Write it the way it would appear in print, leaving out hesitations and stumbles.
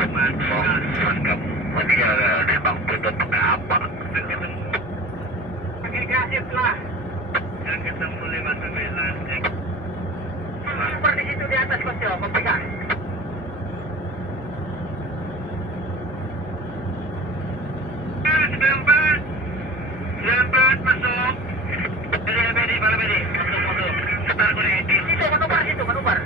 Mas kamu tadi nembak buntut pakai apa? Pakai gaib lah. Yang ketemu 59 cek. Super di situ di atas kocok, pegang. Lambat masuk. Beri, malam ini. Masuk. Sebentar, Situ, manuver situ, manuver.